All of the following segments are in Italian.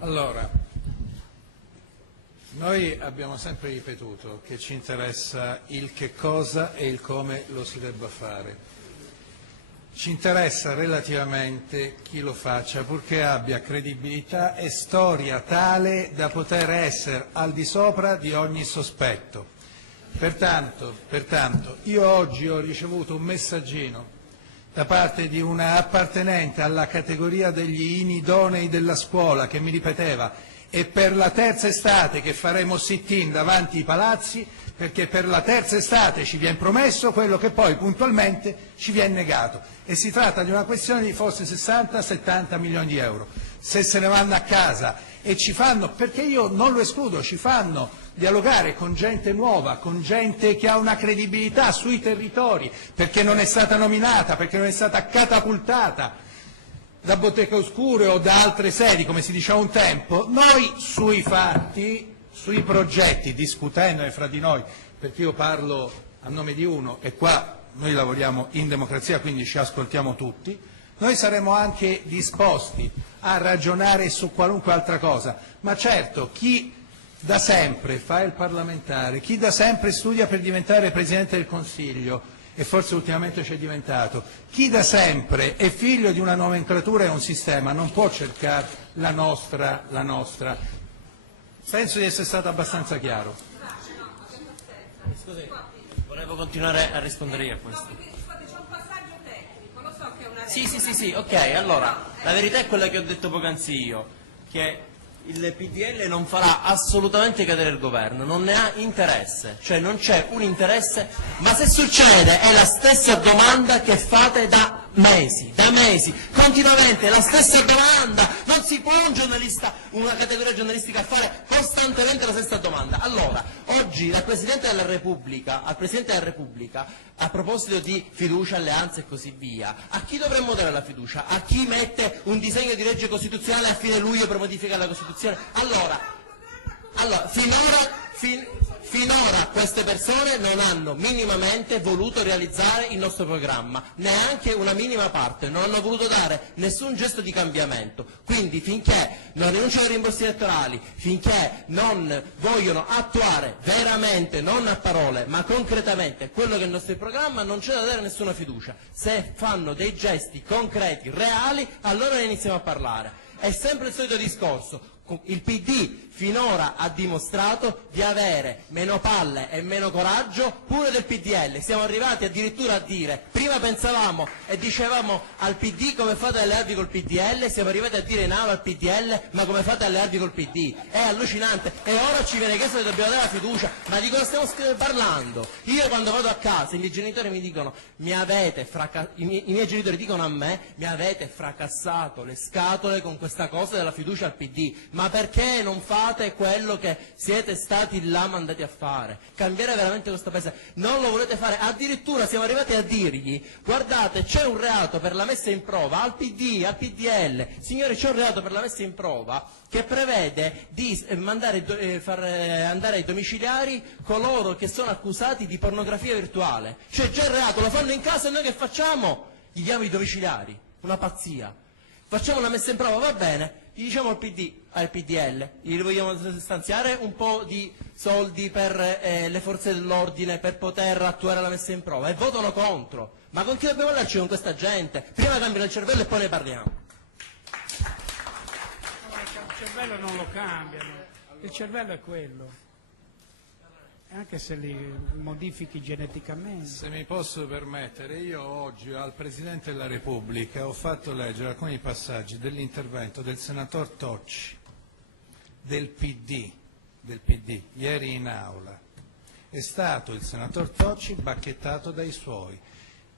Allora, noi abbiamo sempre ripetuto che ci interessa il che cosa e il come lo si debba fare. Ci interessa relativamente chi lo faccia, purché abbia credibilità e storia tale da poter essere al di sopra di ogni sospetto. Pertanto, io oggi ho ricevuto un messaggino da parte di una appartenente alla categoria degli inidonei della scuola che mi ripeteva: è per la terza estate che faremo sit-in davanti ai palazzi, perché per la terza estate ci viene promesso quello che poi puntualmente ci viene negato, e si tratta di una questione di forse 60-70 milioni di euro. Se se ne vanno a casa e ci fanno, perché io non lo escludo, ci fanno dialogare con gente nuova, con gente che ha una credibilità sui territori, perché non è stata nominata, perché non è stata catapultata da Botteghe Oscure o da altre sedi, come si diceva un tempo. Noi sui fatti, sui progetti, discutendone fra di noi, perché io parlo a nome di uno e qua noi lavoriamo in democrazia, quindi ci ascoltiamo tutti, noi saremo anche disposti a ragionare su qualunque altra cosa, ma certo chi da sempre fa il parlamentare, chi da sempre studia per diventare Presidente del Consiglio, e forse ultimamente ci è diventato, chi da sempre è figlio di una nomenclatura e un sistema, non può cercare la nostra. Penso di essere stato abbastanza chiaro. Scusi, volevo continuare a rispondere io a questo. C'è un passaggio tecnico, lo so che è una Sì, ok, allora, la verità è quella che ho detto poc'anzi io, che il PDL non farà assolutamente cadere il governo, non ne ha interesse, cioè non c'è un interesse, ma se succede è la stessa domanda che fate da mesi, continuamente la stessa domanda, non si può un giornalista, una categoria giornalistica a fare costantemente la stessa domanda. Allora, oggi al Presidente della Repubblica, a proposito di fiducia, alleanze e così via, a chi dovremmo dare la fiducia? A chi mette un disegno di legge costituzionale a fine luglio per modificare la Costituzione? Allora finora queste persone non hanno minimamente voluto realizzare il nostro programma, neanche una minima parte, non hanno voluto dare nessun gesto di cambiamento. Quindi finché non rinunciano ai rimborsi elettorali, finché non vogliono attuare veramente, non a parole, ma concretamente quello che è il nostro programma, non c'è da dare nessuna fiducia. Se fanno dei gesti concreti, reali, allora ne iniziamo a parlare. È sempre il solito discorso. Il PD finora ha dimostrato di avere meno palle e meno coraggio pure del PDL. Siamo arrivati addirittura a dire, prima pensavamo e dicevamo al PD come fate ad allearvi col PDL, siamo arrivati a dire in aula al PDL ma come fate ad allearvi col PD. È allucinante, e ora ci viene chiesto che dobbiamo dare la fiducia. Ma di cosa stiamo parlando? Io quando vado a casa i miei genitori mi dicono i miei genitori dicono a me: mi avete fracassato le scatole con questa cosa della fiducia al PD. Ma perché non fate quello che siete stati là mandati a fare? Cambiare veramente questo paese. Non lo volete fare. Addirittura siamo arrivati a dirgli: guardate, c'è un reato per la messa in prova al PD, al PDL. Signori, c'è un reato per la messa in prova che prevede di far andare ai domiciliari coloro che sono accusati di pornografia virtuale. Cioè già il reato lo fanno in casa e noi che facciamo? Gli diamo i domiciliari. Una pazzia. Facciamo una messa in prova, va bene. Gli diciamo al PD, al PDL, gli vogliamo stanziare un po' di soldi per le forze dell'ordine per poter attuare la messa in prova, e votano contro. Ma con chi dobbiamo andarci con questa gente? Prima cambiano il cervello e poi ne parliamo. Il cervello non lo cambiano, il cervello è quello. Anche se li modifichi geneticamente. Se mi posso permettere, io oggi al Presidente della Repubblica ho fatto leggere alcuni passaggi dell'intervento del senatore Tocci, del PD, ieri in aula. È stato il senatore Tocci bacchettato dai suoi.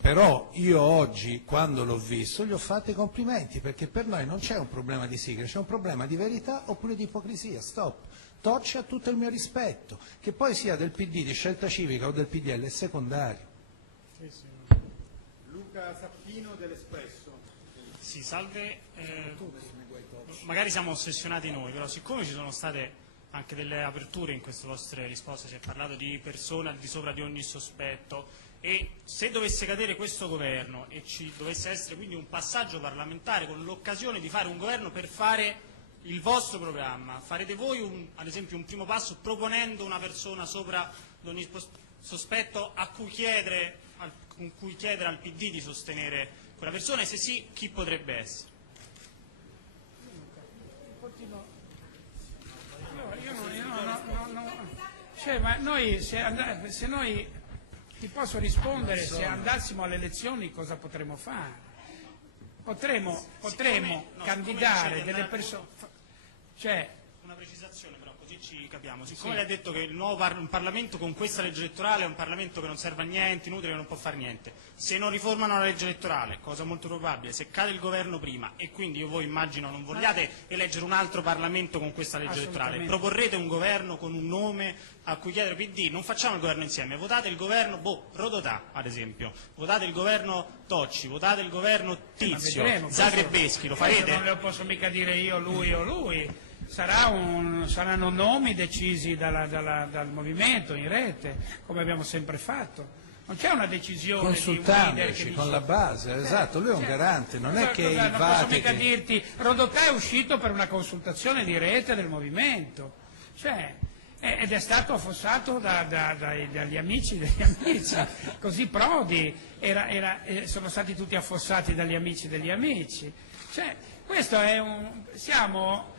Però io oggi, quando l'ho visto, gli ho fatto i complimenti, perché per noi non c'è un problema di sigla, c'è un problema di verità oppure di ipocrisia. Stop. Tocci ha tutto il mio rispetto, che poi sia del PD, di Scelta Civica o del PDL è secondario. Luca Zappino dell'Espresso. Sì, salve. Magari siamo ossessionati noi, però siccome ci sono state anche delle aperture in queste vostre risposte, si è parlato di persone al di sopra di ogni sospetto, e se dovesse cadere questo governo e ci dovesse essere quindi un passaggio parlamentare con l'occasione di fare un governo per fare il vostro programma, farete voi ad esempio un primo passo proponendo una persona sopra ogni sospetto con cui chiedere al PD di sostenere quella persona, e se sì, chi potrebbe essere? Cioè, ma noi, se noi, ti posso rispondere, se andassimo alle elezioni cosa potremmo fare? Potremmo candidare delle persone, cioè, una precisazione però, così ci capiamo. Siccome lei ha detto che il nuovo un Parlamento con questa legge elettorale è un Parlamento che non serve a niente, inutile, che non può fare niente, se non riformano la legge elettorale, cosa molto probabile, se cade il governo prima, e quindi voi immagino non vogliate eleggere un altro Parlamento con questa legge elettorale, proporrete un governo con un nome a cui chiedere PD, non facciamo il governo insieme, votate il governo Rodotà ad esempio, votate il governo Tocci, votate il governo Tizio, Zagrebeschi, lo farete? Non lo posso mica dire io, lui o lui. Saranno nomi decisi dal movimento in rete, come abbiamo sempre fatto. Non c'è una decisione consultandoci di un con la base, esatto, lui è un garante, non è che non posso mica dirti, Rodotà è uscito per una consultazione di rete del movimento, cioè, ed è stato affossato dagli amici degli amici, così Prodi sono stati tutti affossati dagli amici degli amici, cioè, questo è siamo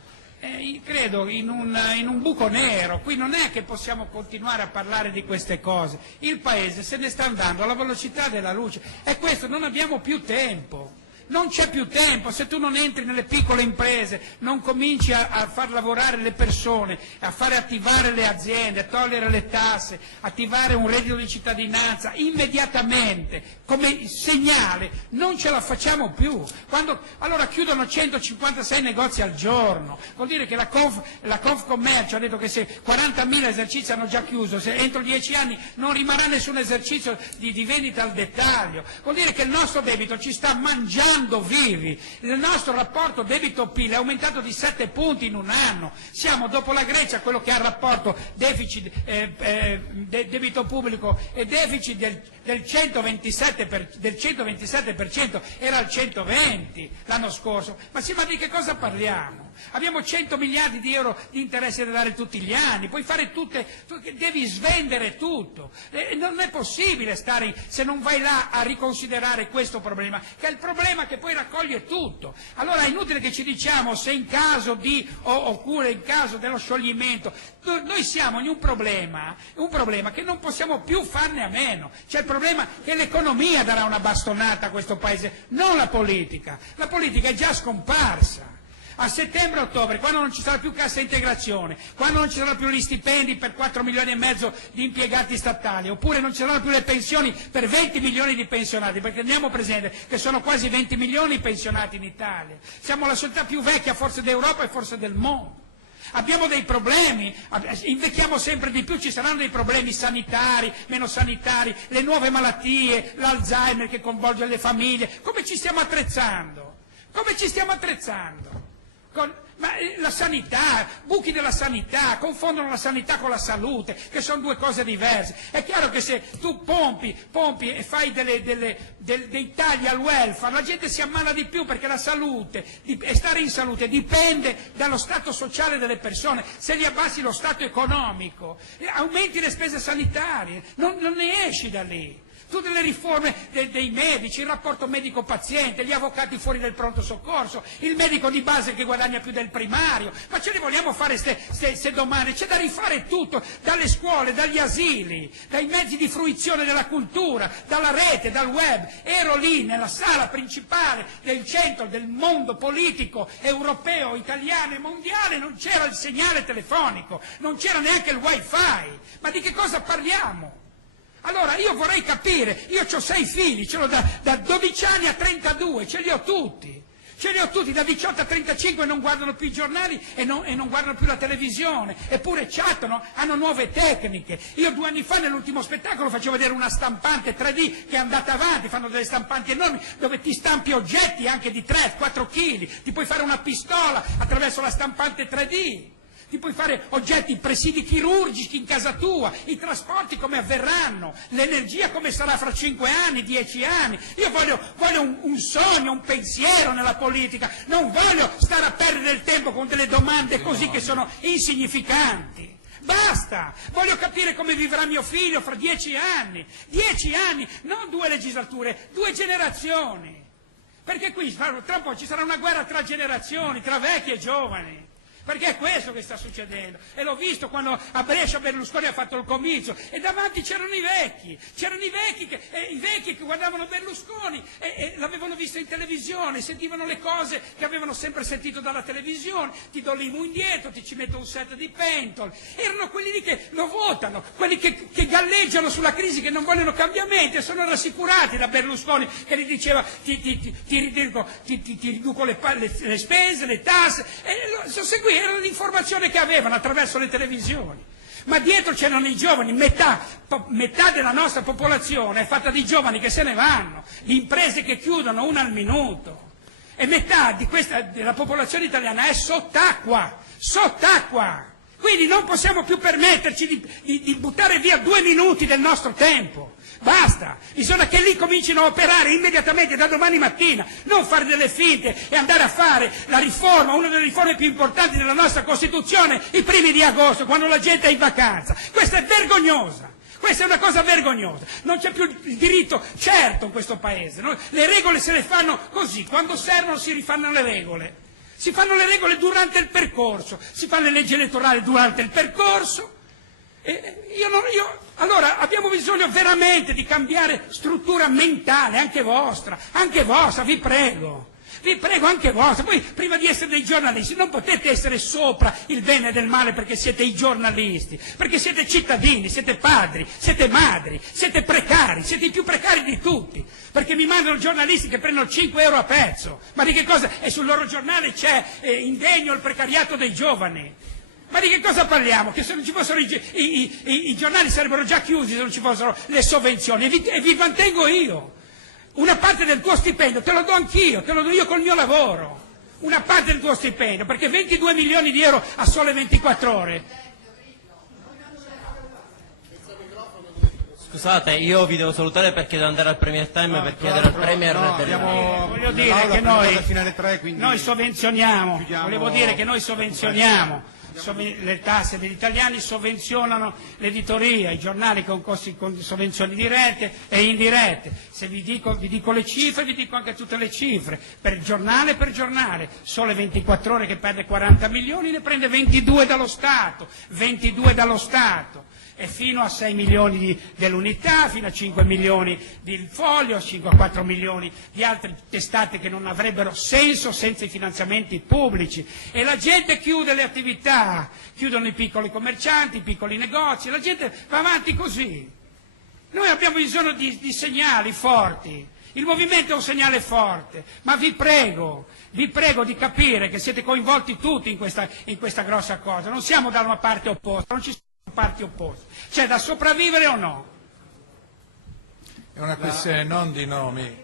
credo in un buco nero. Qui non è che possiamo continuare a parlare di queste cose, il Paese se ne sta andando alla velocità della luce, e questo non abbiamo più tempo. Non c'è più tempo, se tu non entri nelle piccole imprese, non cominci a far lavorare le persone, a fare attivare le aziende, a togliere le tasse, attivare un reddito di cittadinanza immediatamente, come segnale, non ce la facciamo più. Allora chiudono 156 negozi al giorno, vuol dire che la Confcommercio ha detto che se 40.000 esercizi hanno già chiuso, se entro 10 anni non rimarrà nessun esercizio di vendita al dettaglio, vuol dire che il nostro debito ci sta mangiando vivi, il nostro rapporto debito-PIL è aumentato di 7 punti in un anno, siamo dopo la Grecia quello che ha il rapporto deficit debito pubblico e deficit del 127%, era al 120 l'anno scorso, ma di che cosa parliamo? Abbiamo 100 miliardi di euro di interessi da dare tutti gli anni, puoi fare devi svendere tutto, non è possibile stare, se non vai là a riconsiderare questo problema, che è il problema che poi raccoglie tutto. Allora è inutile che ci diciamo se in caso oppure in caso dello scioglimento, noi siamo in un problema che non possiamo più farne a meno, c'è il problema che l'economia darà una bastonata a questo Paese, non la politica è già scomparsa. A settembre-ottobre, quando non ci sarà più cassa integrazione, quando non ci saranno più gli stipendi per 4 milioni e mezzo di impiegati statali, oppure non ci saranno più le pensioni per 20 milioni di pensionati, perché teniamo presente che sono quasi 20 milioni i pensionati in Italia, siamo la società più vecchia forse d'Europa e forse del mondo. Abbiamo dei problemi, invecchiamo sempre di più, ci saranno dei problemi sanitari, meno sanitari, le nuove malattie, l'Alzheimer che coinvolge le famiglie. Come ci stiamo attrezzando? Ma la sanità, buchi della sanità, confondono la sanità con la salute, che sono due cose diverse. È chiaro che se tu pompi e fai dei tagli al welfare, la gente si ammala di più, perché la salute e stare in salute dipende dallo stato sociale delle persone. Se gli abbassi lo stato economico, aumenti le spese sanitarie, non ne esci da lì. Tutte le riforme dei medici, il rapporto medico-paziente, gli avvocati fuori del pronto soccorso, il medico di base che guadagna più del primario, ma ce li vogliamo fare se domani? C'è da rifare tutto, dalle scuole, dagli asili, dai mezzi di fruizione della cultura, dalla rete, dal web. Ero lì nella sala principale del centro del mondo politico europeo, italiano e mondiale, non c'era il segnale telefonico, non c'era neanche il wifi, ma di che cosa parliamo? Allora io vorrei capire, io ho 6 figli, ce l'ho da 12 anni a 32, ce li ho tutti, da 18 a 35 non guardano più i giornali e non guardano più la televisione, eppure chattano, hanno nuove tecniche. Io 2 anni fa nell'ultimo spettacolo facevo vedere una stampante 3D che è andata avanti, fanno delle stampanti enormi dove ti stampi oggetti anche di 3-4 kg, ti puoi fare una pistola attraverso la stampante 3D. ti puoi fare oggetti, presidi chirurgici in casa tua, i trasporti come avverranno, l'energia come sarà fra 5 anni, 10 anni. Io voglio un sogno, un pensiero nella politica, non voglio stare a perdere il tempo con delle domande così che sono insignificanti. Basta! Voglio capire come vivrà mio figlio fra 10 anni. 10 anni, non 2 legislature, 2 generazioni. Perché qui tra un po' ci sarà una guerra tra generazioni, tra vecchi e giovani. Perché è questo che sta succedendo. E l'ho visto quando a Brescia Berlusconi ha fatto il comizio e davanti c'erano i vecchi che guardavano Berlusconi e l'avevano visto in televisione, sentivano le cose che avevano sempre sentito dalla televisione, ti do l'IMU indietro, ti ci metto un set di pentole. Erano quelli lì che lo votano, quelli che galleggiano sulla crisi, che non vogliono cambiamenti e sono rassicurati da Berlusconi che gli diceva ti riduco le spese, le tasse, e sono seguiti. Era l'informazione che avevano attraverso le televisioni, ma dietro c'erano i giovani, metà della nostra popolazione è fatta di giovani che se ne vanno, di imprese che chiudono una al minuto, e metà della popolazione italiana è sott'acqua, quindi non possiamo più permetterci di buttare via 2 minuti del nostro tempo. Basta, bisogna che lì comincino a operare immediatamente da domani mattina, non fare delle finte e andare a fare la riforma, una delle riforme più importanti della nostra Costituzione, i primi di agosto, quando la gente è in vacanza. Questa è vergognosa, questa è una cosa vergognosa, non c'è più il diritto certo in questo Paese, no? Le regole se le fanno così, quando servono si rifanno le regole. Si fanno le regole durante il percorso, si fanno le leggi elettorali durante il percorso. Allora abbiamo bisogno veramente di cambiare struttura mentale, anche vostra, vi prego anche vostra. Poi prima di essere dei giornalisti non potete essere sopra il bene e del male perché siete i giornalisti, perché siete cittadini, siete padri, siete madri, siete precari, siete i più precari di tutti, perché mi mandano giornalisti che prendono 5 euro a pezzo, ma di che cosa? E sul loro giornale c'è indegno il precariato dei giovani. Ma di che cosa parliamo? Che se non ci fossero i giornali sarebbero già chiusi se non ci fossero le sovvenzioni, e vi mantengo io. Una parte del tuo stipendio te lo do anch'io, te lo do io col mio lavoro. Una parte del tuo stipendio, perché 22 milioni di euro a sole 24 ore. Scusate, io vi devo salutare perché devo andare al Premier Time per chiedere al Premier Voglio dire che noi sovvenzioniamo, volevo dire che noi sovvenzioniamo le tasse degli italiani, sovvenzionano l'editoria, i giornali con sovvenzioni dirette e indirette. Se vi dico le cifre, vi dico anche tutte le cifre. Per giornale, Sole 24 ore che perde 40 milioni, ne prende 22 dallo Stato, e fino a 6 milioni dell'Unità, fino a 5 milioni di Foglio, 5 a 4 milioni di altre testate che non avrebbero senso senza i finanziamenti pubblici. E la gente chiude le attività, chiudono i piccoli commercianti, i piccoli negozi, la gente va avanti così. Noi abbiamo bisogno di segnali forti. Il movimento è un segnale forte, ma vi prego di capire che siete coinvolti tutti in questa grossa cosa. Non siamo da una parte opposta, non ci sono parti opposte. C'è da sopravvivere o no? È una questione non di nomi,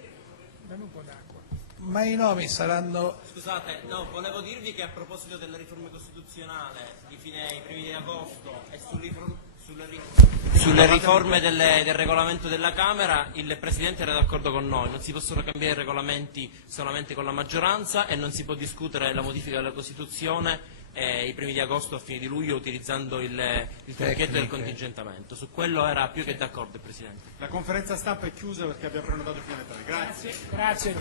ma i nomi saranno... Scusate, no, volevo dirvi che a proposito della riforma costituzionale i primi di agosto e sulle riforme del regolamento della Camera, il Presidente era d'accordo con noi, non si possono cambiare i regolamenti solamente con la maggioranza e non si può discutere la modifica della Costituzione i primi di agosto a fine di luglio utilizzando il trucchetto del contingentamento. Su quello era più che d'accordo il Presidente. La conferenza stampa è chiusa perché abbiamo prenotato fino alle 3. Grazie. Grazie.